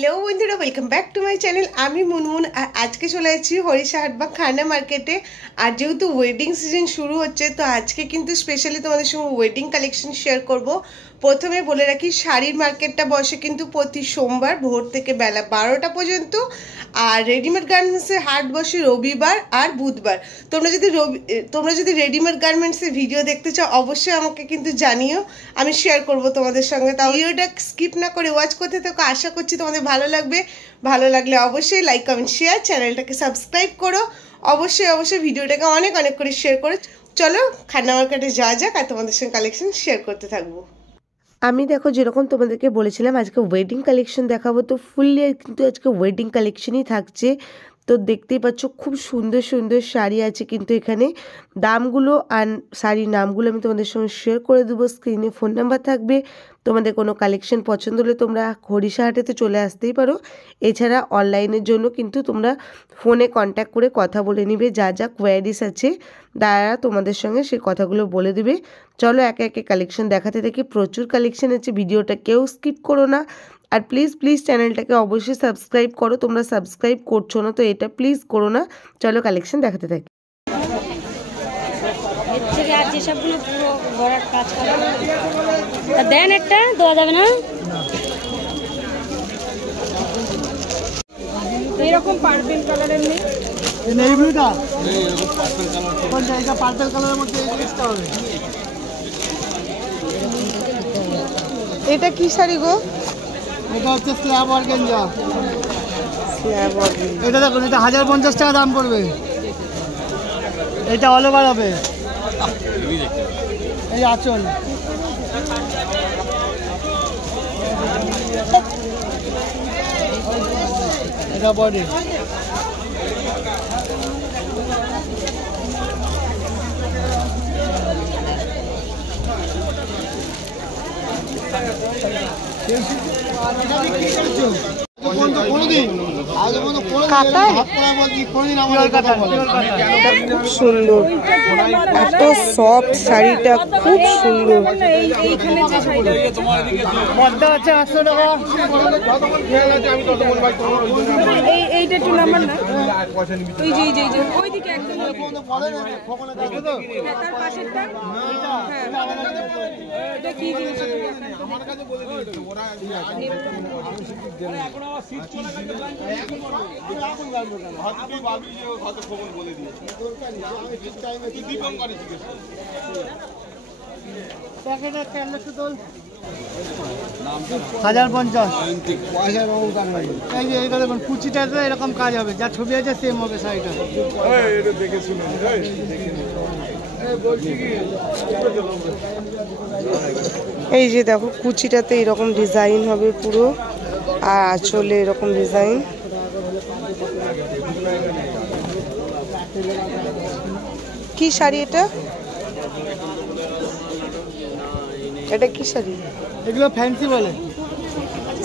Hello बंधुरा welcome back to my channel आमी मुनमुन आज के चले आছি হরিশাহাট বা খান্না মার্কেটে আর যেহেতু ওয়েডিং সিজন শুরু হচ্ছে তো আজকে কিন্তু স্পেশালি তোমাদের সঙ্গে ওয়েডিং কালেকশন শেয়ার করব। প্রথমে বলে রাখি শাড়ির মার্কেটটা বসে কিন্তু প্রতি সোমবার ভোর থেকে বেলা 12টা পর্যন্ত আর রেডিমেড গার্মেন্টসের হাট বসে রবিবার আর বুধবার। তোমরা যদি রেডিমেড গার্মেন্টসের ভিডিও দেখতে চাও অবশ্যই আমাকে কিন্তু জানিও, আমি শেয়ার করব তোমাদের সঙ্গে। তাও ভিডিওটা স্কিপ না করে ওয়াচ করতে থাকো, আশা করছি তোমাদের ভালো লাগবে। ভালো লাগলে অবশ্যই লাইক কমেন্ট শেয়ার, চ্যানেলটাকে সাবস্ক্রাইব করো, অবশ্যই ভিডিওটাকে অনেক করে শেয়ার করো। চলো খান্না মার্কেটে যাওয়া যাক আর তোমাদের সঙ্গে কালেকশন শেয়ার করতে থাকবো। আমি দেখো যেরকম তোমাদেরকে বলেছিলাম আজকে ওয়েডিং কালেকশন দেখাবো, তো ফুললি কিন্তু আজকে ওয়েডিং কালেকশনই থাকছে। তো দেখতেই পাচ্ছ খুব সুন্দর সুন্দর শাড়ি আছে কিন্তু এখানে। দামগুলো আর শাড়ির নামগুলো আমি তোমাদের সঙ্গে শেয়ার করে দেবো, স্ক্রিনে ফোন নাম্বার থাকবে। তোমাদের কোনো কালেকশন পছন্দ হলে তোমরা হরিশাহাটেতে চলে আসতেই পারো। এছাড়া অনলাইনের জন্য কিন্তু তোমরা ফোনে কন্ট্যাক্ট করে কথা বলে নিবে, যা যা কোয়ারিস আছে তারা তোমাদের সঙ্গে সেই কথাগুলো বলে দেবে। চলো একে একে কালেকশন দেখাতে থাকি, প্রচুর কালেকশন আছে, ভিডিওটা কেউ স্কিপ করো না। আর প্লিজ চ্যানেলটাকে অবশ্যই সাবস্ক্রাইব করো, তোমরা সাবস্ক্রাইব করছো না তো এটা প্লিজ করো না। চলো কালেকশন দেখাতে থাকি। দেন একটা দেওয়া যাবে না এরকম পার্পল কালারের নেই, নেই ব্লুটা কোনটা? এটা পার্পল কালারের মধ্যে এই জিনিসটা হবে। এটা কি শাড়ি গো? এটা হচ্ছে স্ল্যাব অর্গানজা। এটা দেখুন, এটা 1050 টাকা দাম পড়বে। এটা অল ওভার হবে, এই আঁচল। এটা বডি। খুব সুন্দর, এত সফট শাড়িটা, খুব সুন্দর। পর্দা আছে 800 টাকা। এইটা একটু নাম্বার না, ওই যে ওইদিকে একদম তার পাশেরটা। এটা কি জিনিস? আমার কাছে বলে দিয়েছে ওরা এখন আমার সিট চলে গেছে হাতে ভাবি যে কত খবর বলে দিয়েছে আমি ঠিক টাইমে কি দীপঙ্করই জিজ্ঞেস করি প্যাকেটে তেল সুতল 1050 পয়সা রকম কাজ হয়। এই যে এটা দেখুন কুচিটাতে এরকম কাজ হবে, যা ছবি আছে সেম হবে শাড়িটা। এই এটা দেখে শুনুন, এই যে দেখো কুচিটাতে এরকম ডিজাইন হবে পুরো, আর আঁচলে এরকম ডিজাইন। কি শাড়ি এটা? এটা কি শাড়ি? এগুলো ফ্যান্সি বলে,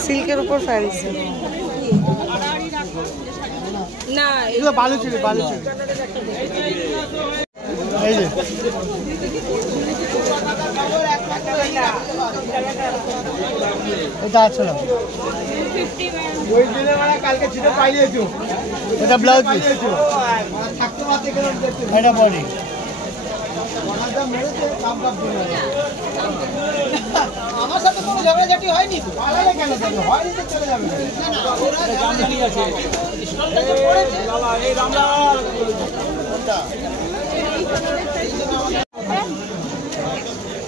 সিল্কের উপর ফ্যান্সি না, এগুলো বালুচুরি। এই যে এটা আছে না, এটা ব্লাউজ পিস, এটা বডি। আমার সাথে কোনো ঝগড়াঝাটি হয়নি তো, কেন হয়নি তো চলে যাবে।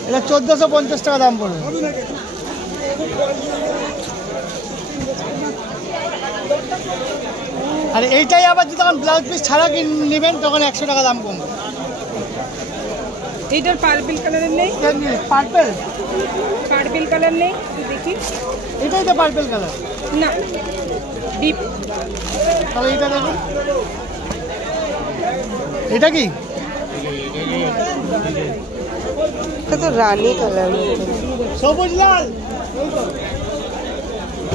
এটা 1450 টাকা দাম পড়বে। আর এইটাই আবার যদি তখন ব্লাউজ পিস ছাড়া নেবেন তখন 100 টাকা দাম কমবে। এইটার পার্পল কালারের নেই? পার্পল কালার নেই, দেখি। এটাই তো পার্পল কালার না, ডিপ। তাহলে এইটা দেখুন, এটা কি? এটা তো রানী কালার, সবুজ লাল।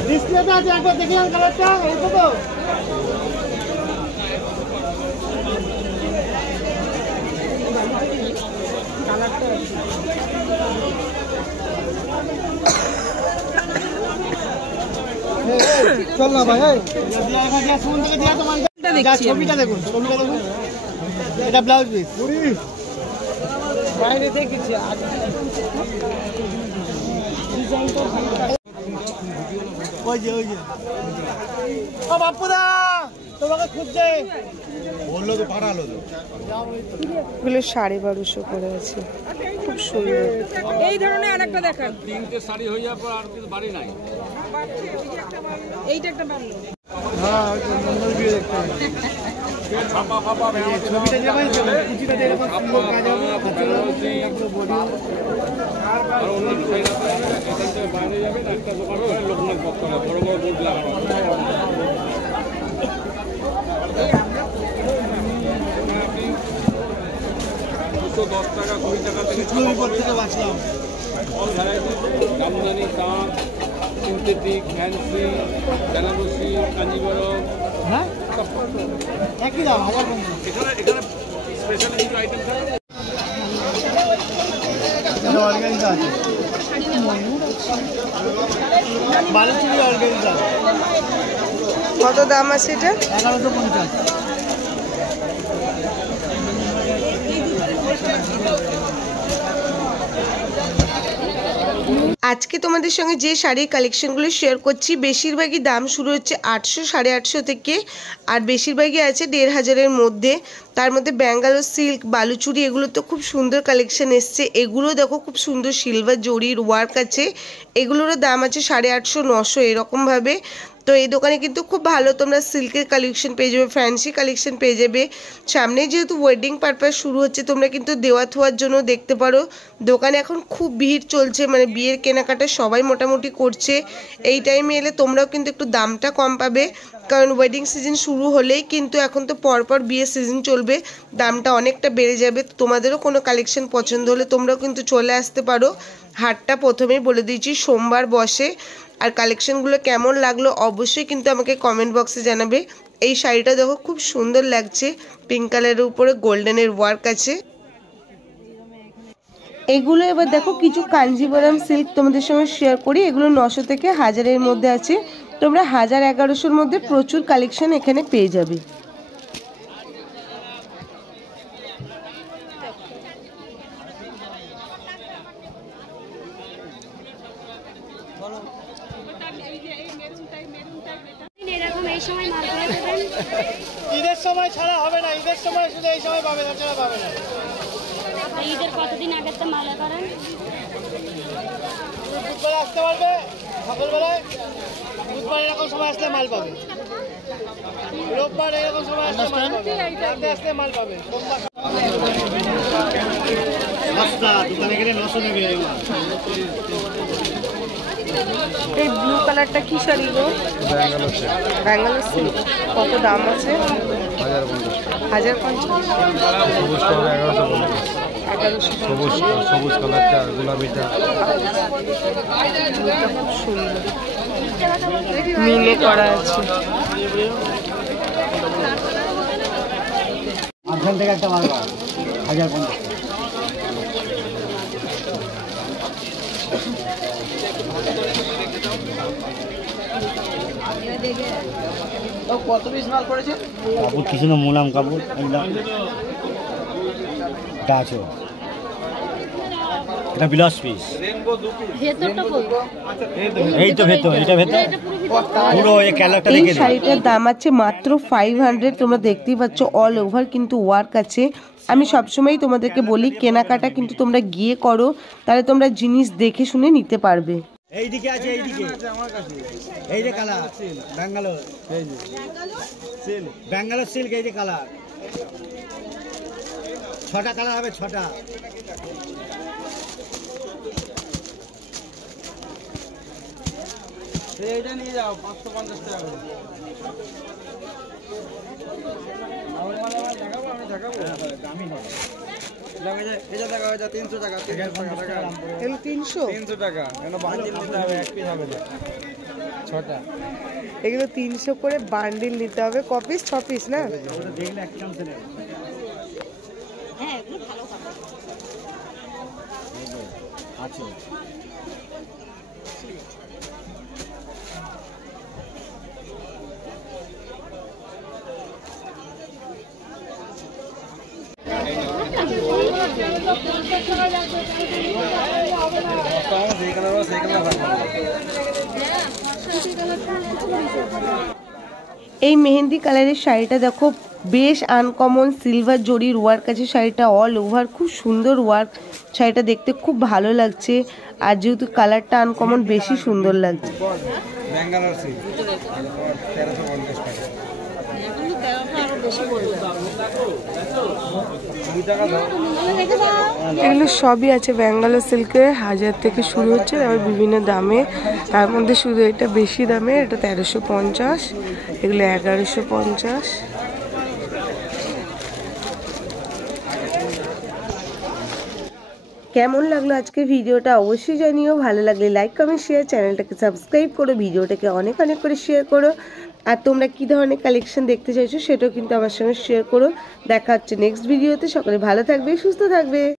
ডিসপ্লেতে আছে, একবার দেখলাম কালারটা। এইটা তো কালারটা চল না ভাই ছবিটা দেখুন, ছবিটা দেখুন, এটা ব্লাউজ পিস বাইরে দেখেছি। ওই যে ও বাপুদা তোমাকে খুঁজছে, বললো তো পাঠালো তো। এগুলো 1250 করে আছে, খুব সুন্দর। এই ধরনের আরেকটা দেখান। তিনটে শাড়ি হয়ে যাওয়ার পর আর কিছু বাড়ি নাই। এইটা একটা বাড়লো। হ্যাঁ মন্ডল দিয়ে দেখতে হবে। ছাপা ফাপা ছবিটা যে ভাই কুচিটা দিয়ে এরকম সুন্দর কাজ হবে, আর অন্যান্য শাড়ি আছে, এখান থেকে বাইরে যাবেন একটা দোকান করে লোকনাথ বক্তব্য বড় বড় বোর্ড লাগানো। 210 টাকা 20 টাকা থেকে উপর থেকে বাঁচলাম। অল ভ্যারাইটি, জামদানি, তাঁত, সিনথেটিক, ফ্যান্সি, বেনারসি, কাঞ্জিবরম। হ্যাঁ একই দাম 1050। এখানে স্পেশাল কিছু আইটেম থাকে। অর্গানিজা আছে, বালুচুরি অর্গানিজা। কত দাম আছে এটা? 1150। আজকে তোমাদের সঙ্গে যে শাড়ির কালেকশনগুলো শেয়ার করছি বেশিরভাগই দাম শুরু হচ্ছে 800, 850 থেকে, আর বেশিরভাগই আছে 1500-এর মধ্যে। তার মধ্যে ব্যাঙ্গালোর সিল্ক, বালুচুরি, এগুলো তো খুব সুন্দর কালেকশন এসছে। এগুলো দেখো খুব সুন্দর সিলভার জরির ওয়ার্ক আছে, এগুলোরও দাম আছে 850, 900 এরকমভাবে। তো এই দোকানে কিন্তু খুব ভালো তোমরা সিল্কের কালেকশন পেয়ে যাবে, ফ্যান্সি কালেকশন পেয়ে যাবে। সামনে যেহেতু ওয়েডিং পারপাস শুরু হচ্ছে, তোমরা কিন্তু দেওয়া থোয়ার জন্য দেখতে পারো। দোকানে এখন খুব ভিড় চলছে, মানে বিয়ের কেনাকাটা সবাই মোটামুটি করছে। এই টাইমে এলে তোমরাও কিন্তু একটু দামটা কম পাবে, কারণ ওয়েডিং সিজন শুরু হলেই কিন্তু এখন তো পরপর বিয়ের সিজন চলবে, দামটা অনেকটা বেড়ে যাবে। তোমাদেরও কোনো কালেকশন পছন্দ হলে তোমরাও কিন্তু চলে আসতে পারো। হাটটা প্রথমেই বলে দিয়েছি সোমবার বসে। আর কালেকশনগুলো কেমন লাগলো অবশ্যই কিন্তু আমাকে কমেন্ট বক্সে জানাবে। এই শাড়িটা দেখো খুব সুন্দর লাগছে, পিঙ্ক কালারের উপরে গোল্ডেনের ওয়ার্ক আছে। এগুলো এবার দেখো কিছু কাঞ্জিবরম সিল্ক তোমাদের সঙ্গে শেয়ার করি। এগুলো 900 থেকে 1000-এর মধ্যে আছে। তোমরা 1000-1100-এর মধ্যে প্রচুর কালেকশন এখানে পেয়ে যাবে। ঈদের সময় ছাড়া হবে না, ঈদের সময় শুধু এই সময় পাবে, তাছাড়া পাবে না। ঈদের কতদিন আগে তো মালা করেন? বুধবার আসতে পারবে সকালবেলায়, বুধবার এরকম সময় আসলে মাল পাবে, রোববার এরকম সময় আসলে মাল পাবে, রাতে আসলে মাল পাবে। দোকানে গেলে 900 নেবে। এই ব্লু কালারটা কি শাড়ি গো? ব্যাঙ্গালোর সিল্ক। কত দাম আছে? 1050। সবুজ কালারটা, গোলাপিটা খুব সুন্দর মিলে করা আছে। মাঝখান থেকে একটা মাল পাবে 1050। কত পিস মাল পড়েছে? কাপড় কিছু না, মোলাম কাপড় একদম। এটা আছে, এটা ব্লাউজ পিস। এই তো ভেতর, এটা ভেতর পুরো এই কালারটা দেখে। এই শাড়িটার দাম আছে মাত্র 500। তোমরা দেখতেই পাচ্ছ অল ওভার কিন্তু ওয়ার্ক আছে। আমি সবসময় তোমাদেরকে বলি কেনাকাটা কিন্তু তোমরা গিয়ে করো, তাহলে তোমরা জিনিস দেখে শুনে নিতে পারবে। এইদিকে আছে, এইদিকে এই যে কালার ব্যাঙ্গালোর, এই যে সিল্ক, ব্যাঙ্গালোর সিল্ক, এই যে কালার 6টা কালার হবে, 6টা। এইটা নিয়ে যাও 550 টাকা করে। দেখাবো, আমি দেখাবো, দামি হবে। এটা টাকা হয়ে যায় 300 টাকা, 300 টাকা, 300 টাকা। কেন বান্ডিল নিতে হবে, এক পিস হবে 6টা। এগুলো 300 করে বান্ডিল নিতে হবে। ক পিস? 6 পিস না? ওটা দেখলে এক চান্সে নেবে। হ্যাঁ এগুলো ভালো কাপড়। আচ্ছা সেই কালার এই মেহেন্দি কালারের শাড়িটা দেখো, বেশ আনকমন সিলভার জরির ওয়ার্ক আছে শাড়িটা, অল ওভার খুব সুন্দর ওয়ার্ক। শাড়িটা দেখতে খুব ভালো লাগছে, আর যেহেতু কালারটা আনকমন বেশি সুন্দর লাগছে। ব্যাঙ্গালোর সিল্ক 1350 টাকা। এগুলো সবই আছে ব্যাঙ্গালোর সিল্কের, 1000 থেকে শুরু হচ্ছে, আবার বিভিন্ন দামে। তার মধ্যে শুধু এটা বেশি দামে, এটা 1350, এগুলো 1150। কেমন লাগলো আজকের ভিডিওটা অবশ্যই জানিও। ভালো লাগলে লাইক কমেন্ট শেয়ার, চ্যানেলটাকে সাবস্ক্রাইব করো, ভিডিওটাকে অনেক অনেক করে শেয়ার করো। আর তোমরা কি ধরনের কালেকশন দেখতে চাইছো সেটাও কিন্তু আমার সঙ্গে শেয়ার করো। দেখা হচ্ছে নেক্সট ভিডিওতে। সকলে ভালো থাকবে, সুস্থ থাকবে।